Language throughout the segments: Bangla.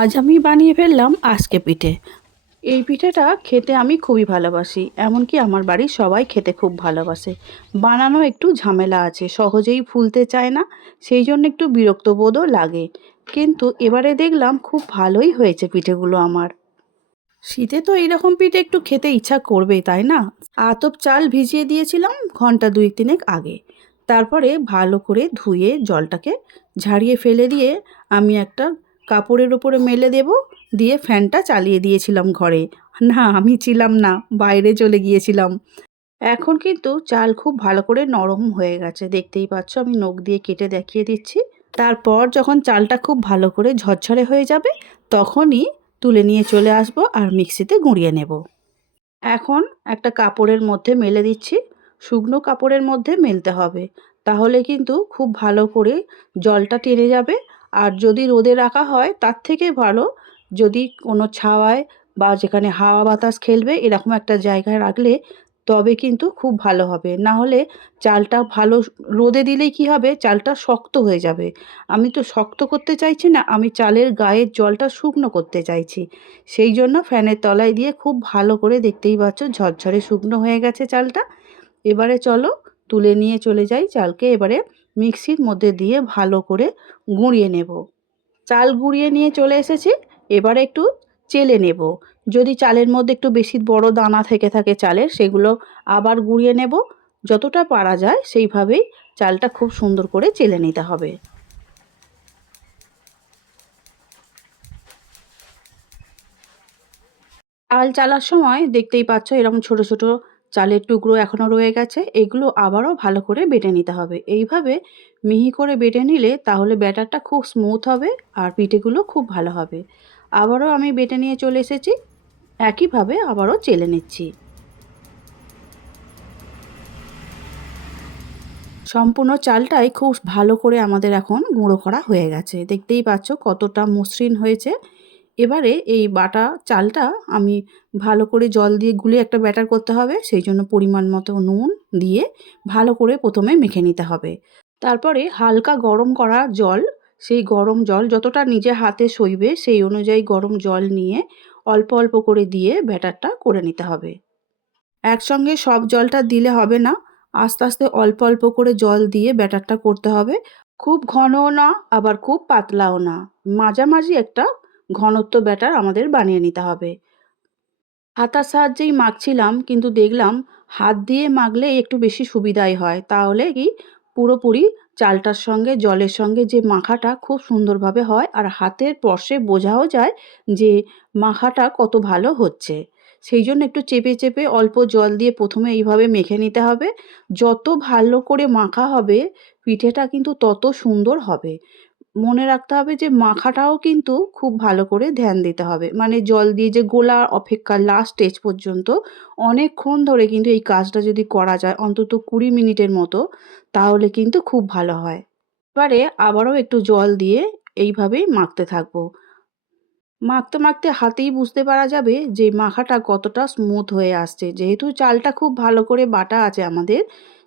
আজ আমি বানিয়ে ফেললাম আজকে পিঠে। এই পিঠেটা খেতে আমি খুবই ভালোবাসি, এমনকি আমার বাড়ির সবাই খেতে খুব ভালোবাসে। বানানো একটু ঝামেলা আছে, সহজেই ফুলতে চায় না, সেই জন্য একটু বিরক্তবোধও লাগে। কিন্তু এবারে দেখলাম খুব ভালোই হয়েছে পিঠেগুলো আমার। শীতে তো এইরকম পিঠে একটু খেতে ইচ্ছা করবেই, তাই না? আতপ চাল ভিজিয়ে দিয়েছিলাম ঘন্টা 2-3 আগে। তারপরে ভালো করে ধুয়ে জলটাকে ঝারিয়ে ফেলে দিয়ে আমি একটা কাপড়ের ওপরে মেলে দেব, দিয়ে ফ্যানটা চালিয়ে দিয়েছিলাম ঘরে। না, আমি ছিলাম না, বাইরে চলে গিয়েছিলাম। এখন কিন্তু চাল খুব ভালো করে নরম হয়ে গেছে, দেখতেই পাচ্ছ, আমি নখ দিয়ে কেটে দেখিয়ে দিচ্ছি। তারপর যখন চালটা খুব ভালো করে ঝরঝরে হয়ে যাবে, তখনই তুলে নিয়ে চলে আসব আর মিক্সিতে গুঁড়িয়ে নেব। এখন একটা কাপড়ের মধ্যে মেলে দিচ্ছি। শুকনো কাপড়ের মধ্যে মেলতে হবে, তাহলে কিন্তু খুব ভালো করে জলটা টেনে যাবে। আর যদি রোদে রাখা হয় তার থেকে ভালো, যদি কোনো ছাওয়ায় বা যেখানে হাওয়া বাতাস খেলবে এরকম একটা জায়গায় রাখলে তবে কিন্তু খুব ভালো হবে। না হলে চালটা ভালো রোদে দিলেই কি হবে, চালটা শক্ত হয়ে যাবে। আমি তো শক্ত করতে চাইছি না, আমি চালের গায়ের জলটা শুকনো করতে চাইছি। সেই জন্য ফ্যানের তলায় দিয়ে খুব ভালো করে, দেখতেই পাচ্ছ ঝরঝরে শুকনো হয়ে গেছে চালটা। এবারে চলো তুলে নিয়ে চলে যাই চালকে, এবারে মিক্সির মধ্যে দিয়ে ভালো করে গুঁড়িয়ে নেব। চাল গুঁড়িয়ে নিয়ে চলে এসেছি, এবারে একটু চেলে নেব। যদি চালের মধ্যে একটু বেশি বড় দানা থেকে থাকে চালের, সেগুলো আবার গুঁড়িয়ে নেব। যতটা পারা যায় সেইভাবেই চালটা খুব সুন্দর করে চেলে নিতে হবে। চাল চালার সময় দেখতেই পাচ্ছ এরকম ছোট ছোট চালের টুকরো এখনও রয়ে গেছে, এগুলো আবারও ভালো করে বেটে নিতে হবে। এইভাবে মিহি করে বেটে নিলে তাহলে ব্যাটারটা খুব স্মুথ হবে আর পিঠেগুলো খুব ভালো হবে। আবারও আমি বেটে নিয়ে চলে এসেছি, একইভাবে আবারও চেলে নিচ্ছি। সম্পূর্ণ চালটাই খুব ভালো করে আমাদের এখন গুঁড়ো করা হয়ে গেছে, দেখতেই পাচ্ছ কতটা মসৃণ হয়েছে। এবারে এই বাটা চালটা আমি ভালো করে জল দিয়ে গুলে একটা ব্যাটার করতে হবে, সেই জন্য পরিমাণ মতো নুন দিয়ে ভালো করে প্রথমে মেখে নিতে হবে। তারপরে হালকা গরম করা জল, সেই গরম জল যতটা নিজের হাতে সইবে সেই অনুযায়ী গরম জল নিয়ে অল্প অল্প করে দিয়ে ব্যাটারটা করে নিতে হবে। একসঙ্গে সব জলটা দিলে হবে না, আস্তে আস্তে অল্প অল্প করে জল দিয়ে ব্যাটারটা করতে হবে। খুব ঘনও না, আবার খুব পাতলাও না, মাঝামাঝি একটা ঘনত্ব ব্যাটার আমাদের বানিয়ে নিতে হবে। হাতার সাহায্যেই মাখছিলাম, কিন্তু দেখলাম হাত দিয়ে মাখলে একটু বেশি সুবিধাই হয়, তাহলে কি পুরোপুরি চালটার সঙ্গে জলের সঙ্গে যে মাখাটা খুব সুন্দরভাবে হয় আর হাতের স্পর্শে বোঝাও যায় যে মাখাটা কত ভালো হচ্ছে। সেই জন্য একটু চেপে চেপে অল্প জল দিয়ে প্রথমে এইভাবে মেখে নিতে হবে। যত ভালো করে মাখা হবে পিঠেটা কিন্তু তত সুন্দর হবে। মনে রাখতে হবে যে মাখাটাও কিন্তু খুব ভালো করে ধ্যান দিতে হবে। মানে জল দিয়ে যে গোলার অপেক্ষা লাস্ট স্টেজ পর্যন্ত অনেকক্ষণ ধরে কিন্তু এই কাজটা যদি করা যায় অন্তত ২০ মিনিটের মতো, তাহলে কিন্তু খুব ভালো হয়। এবারে আবারও একটু জল দিয়ে এইভাবেই মাখতে থাকবো। মাখতে মাখতে হাতেই বুঝতে পারা যাবে যে মাখাটা কতটা স্মুথ হয়ে আসছে। যেহেতু চালটা খুব ভালো করে বাটা আছে আমাদের,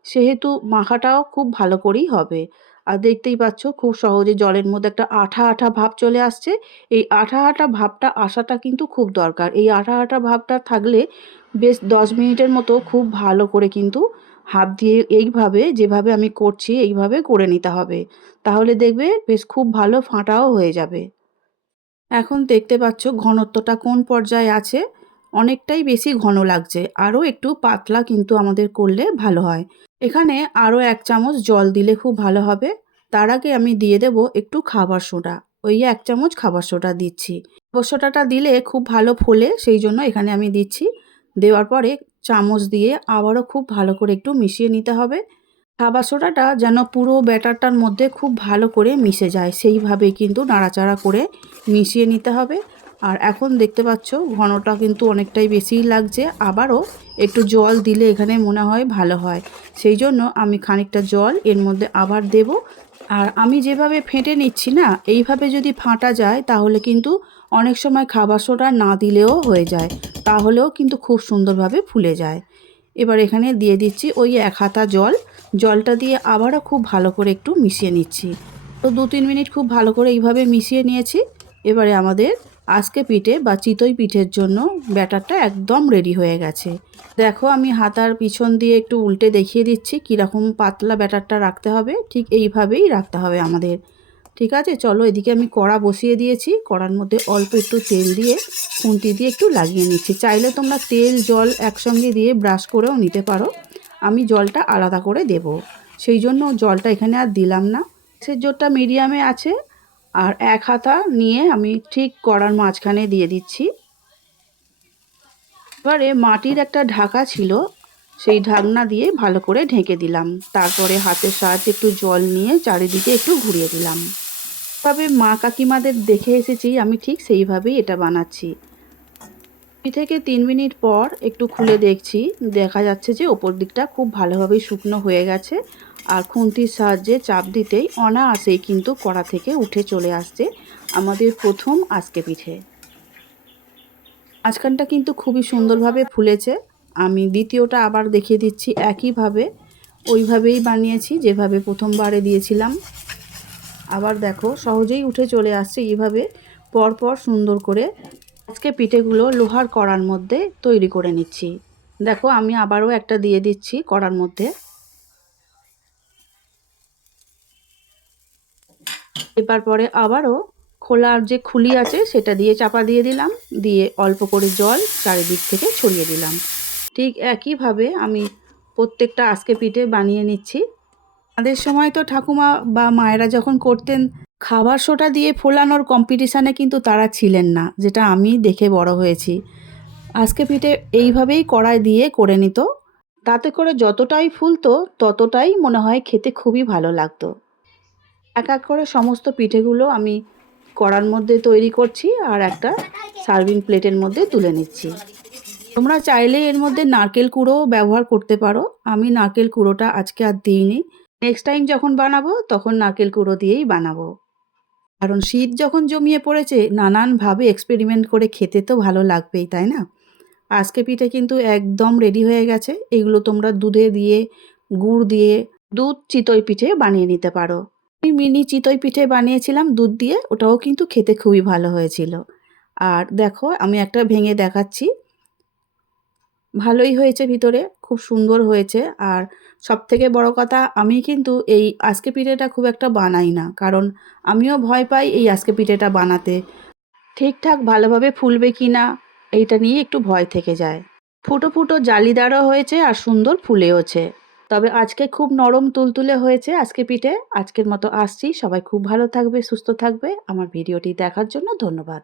সেহেতু মাখাটাও খুব ভালো করেই হবে। আর দেখতেই পাচ্ছ খুব সহজে জলের মধ্যে একটা আঠা আঠা ভাব চলে আসছে। এই আঠা আঠা ভাবটা আসাটা কিন্তু খুব দরকার। এই আঠা আঠা ভাবটা থাকলে বেশ ১০ মিনিটের মতো খুব ভালো করে কিন্তু হাত দিয়ে এইভাবে, যেভাবে আমি করছি এইভাবে করে নিতে হবে। তাহলে দেখবে বেশ খুব ভালো ফাটাও হয়ে যাবে। এখন দেখতে পাচ্ছ ঘনত্বটা কোন পর্যায়ে আছে, অনেকটাই বেশি ঘন লাগছে। আরও একটু পাতলা কিন্তু আমাদের করলে ভালো হয়। এখানে আরও ১ চামচ জল দিলে খুব ভালো হবে। তার আগে আমি দিয়ে দেব একটু খাবার সোডা। ওই ১ চামচ খাবার সোডা দিচ্ছি। খাবার সোডাটা দিলে খুব ভালো ফোলে, সেই জন্য এখানে আমি দিচ্ছি। দেওয়ার পরে চামচ দিয়ে আবারও খুব ভালো করে একটু মিশিয়ে নিতে হবে। খাবার সোডাটা যেন পুরো ব্যাটারটার মধ্যে খুব ভালো করে মিশে যায়, সেইভাবেই কিন্তু নাড়াচাড়া করে মিশিয়ে নিতে হবে। আর এখন দেখতে পাচ্ছ ঘনটা কিন্তু অনেকটাই বেশিই লাগছে, আবারও একটু জল দিলে এখানে মনে হয় ভালো হয়। সেই জন্য আমি খানিকটা জল এর মধ্যে আবার দেব। আর আমি যেভাবে ফেটে নিচ্ছি না, এইভাবে যদি ফাটা যায় তাহলে কিন্তু অনেক সময় খাবার সোডা না দিলেও হয়ে যায়, তাহলেও কিন্তু খুব সুন্দরভাবে ফুলে যায়। এবার এখানে দিয়ে দিচ্ছি ওই ১ হাতা জল। জলটা দিয়ে আবারও খুব ভালো করে একটু মিশিয়ে নিচ্ছি। তো ২-৩ মিনিট খুব ভালো করে এইভাবে মিশিয়ে নিয়েছি। এবারে আমাদের আজকে পিঠে বা চিতই পিঠের জন্য ব্যাটারটা একদম রেডি হয়ে গেছে। দেখো আমি হাতার পিছন দিয়ে একটু উল্টে দেখিয়ে দিচ্ছি কীরকম পাতলা ব্যাটারটা রাখতে হবে। ঠিক এইভাবেই রাখতে হবে আমাদের। ঠিক আছে, চলো এদিকে আমি কড়া বসিয়ে দিয়েছি। কড়ার মধ্যে অল্প একটু তেল দিয়ে খুন্তি দিয়ে একটু লাগিয়ে নিচ্ছি। চাইলে তোমরা তেল জল একসঙ্গে দিয়ে ব্রাশ করেও নিতে পারো। আমি জলটা আলাদা করে দেব, সেই জন্য জলটা এখানে আর দিলাম না। গ্যাসের জোরটা মিডিয়ামে আছে আর এক হাতা নিয়ে আমি ঠিক কড়ার মাঝখানে দিয়ে দিচ্ছি। এবারে মাটির একটা ঢাকা ছিল, সেই ঢাকনা দিয়ে ভালো করে ঢেকে দিলাম। তারপরে হাতের সাহায্যে একটু জল নিয়ে চারিদিকে একটু ঘুরিয়ে দিলাম। তবে মা কাকিমাদের দেখে এসেছি, আমি ঠিক সেইভাবেই এটা বানাচ্ছি। 2 থেকে 3 মিনিট পর একটু খুলে দেখছি, দেখা যাচ্ছে যে ওপর দিকটা খুব ভালোভাবেই শুকনো হয়ে গেছে। আর খুন্তির সাহায্যে চাপ দিতেই অনায়াসেই কিন্তু কড়া থেকে উঠে চলে আসছে আমাদের প্রথম আজকে পিঠে। মাঝখানটা কিন্তু খুবই সুন্দরভাবে ফুলেছে। আমি দ্বিতীয়টা আবার দেখিয়ে দিচ্ছি একইভাবে, ওইভাবেই বানিয়েছি যেভাবে প্রথমবারে দিয়েছিলাম। আবার দেখো সহজেই উঠে চলে আসছে। এইভাবে পরপর সুন্দর করে আজকে পিঠেগুলো লোহার কড়ার মধ্যে তৈরি করে নিচ্ছি। দেখো আমি আবারও একটা দিয়ে দিচ্ছি কড়ার মধ্যে। এবার পরে আবারও খোলার যে খুলি আছে সেটা দিয়ে চাপা দিয়ে দিলাম, দিয়ে অল্প করে জল চারিদিক থেকে ছড়িয়ে দিলাম। ঠিক একইভাবে আমি প্রত্যেকটা আজকে পিঠে বানিয়ে নিচ্ছি। আমাদের সময় তো ঠাকুমা বা মায়েরা যখন করতেন, খাবার সোঁটা দিয়ে ফোলানোর কম্পিটিশানে কিন্তু তারা ছিলেন না, যেটা আমি দেখে বড় হয়েছি। আজকে পিঠে এইভাবেই কড়াই দিয়ে করে নিত। তাতে করে যতটাই ফুলতো ততটাই মনে হয় খেতে খুবই ভালো লাগতো। এক এক করে সমস্ত পিঠেগুলো আমি কড়ার মধ্যে তৈরি করছি আর একটা সার্ভিং প্লেটের মধ্যে তুলে নিচ্ছি। তোমরা চাইলে এর মধ্যে নারকেল কুড়োও ব্যবহার করতে পারো। আমি নারকেল কুড়োটা আজকে আর দিইনি। নেক্সট টাইম যখন বানাবো তখন নারকেল কুড়ো দিয়েই বানাবো। কারণ শীত যখন জমিয়ে পড়েছে, নানানভাবে এক্সপেরিমেন্ট করে খেতে তো ভালো লাগবেই, তাই না? আজকে পিঠে কিন্তু একদম রেডি হয়ে গেছে। এগুলো তোমরা দুধে দিয়ে, গুড় দিয়ে দুধ চিতই পিঠে বানিয়ে নিতে পারো। আমি মিনি চিতই পিঠে বানিয়েছিলাম দুধ দিয়ে, ওটাও কিন্তু খেতে খুবই ভালো হয়েছিল। আর দেখো আমি একটা ভেঙে দেখাচ্ছি। ভালোই হয়েছে, ভিতরে খুব সুন্দর হয়েছে। আর সবথেকে বড় কথা, আমি কিন্তু এই আজকে পিঠেটা খুব একটা বানাই না, কারণ আমিও ভয় পাই এই আজকে পিঠেটা বানাতে। ঠিকঠাক ভালোভাবে ফুলবে কি না এইটা নিয়ে একটু ভয় থেকে যায়। ফুটো ফুটো জালিদারও হয়েছে আর সুন্দর ফুলেওছে। তবে আজকে খুব নরম তুলতুলে হয়েছে আজকে পিঠে। আজকের মতো আসছি, সবাই খুব ভালো থাকবে, সুস্থ থাকবে। আমার ভিডিওটি দেখার জন্য ধন্যবাদ।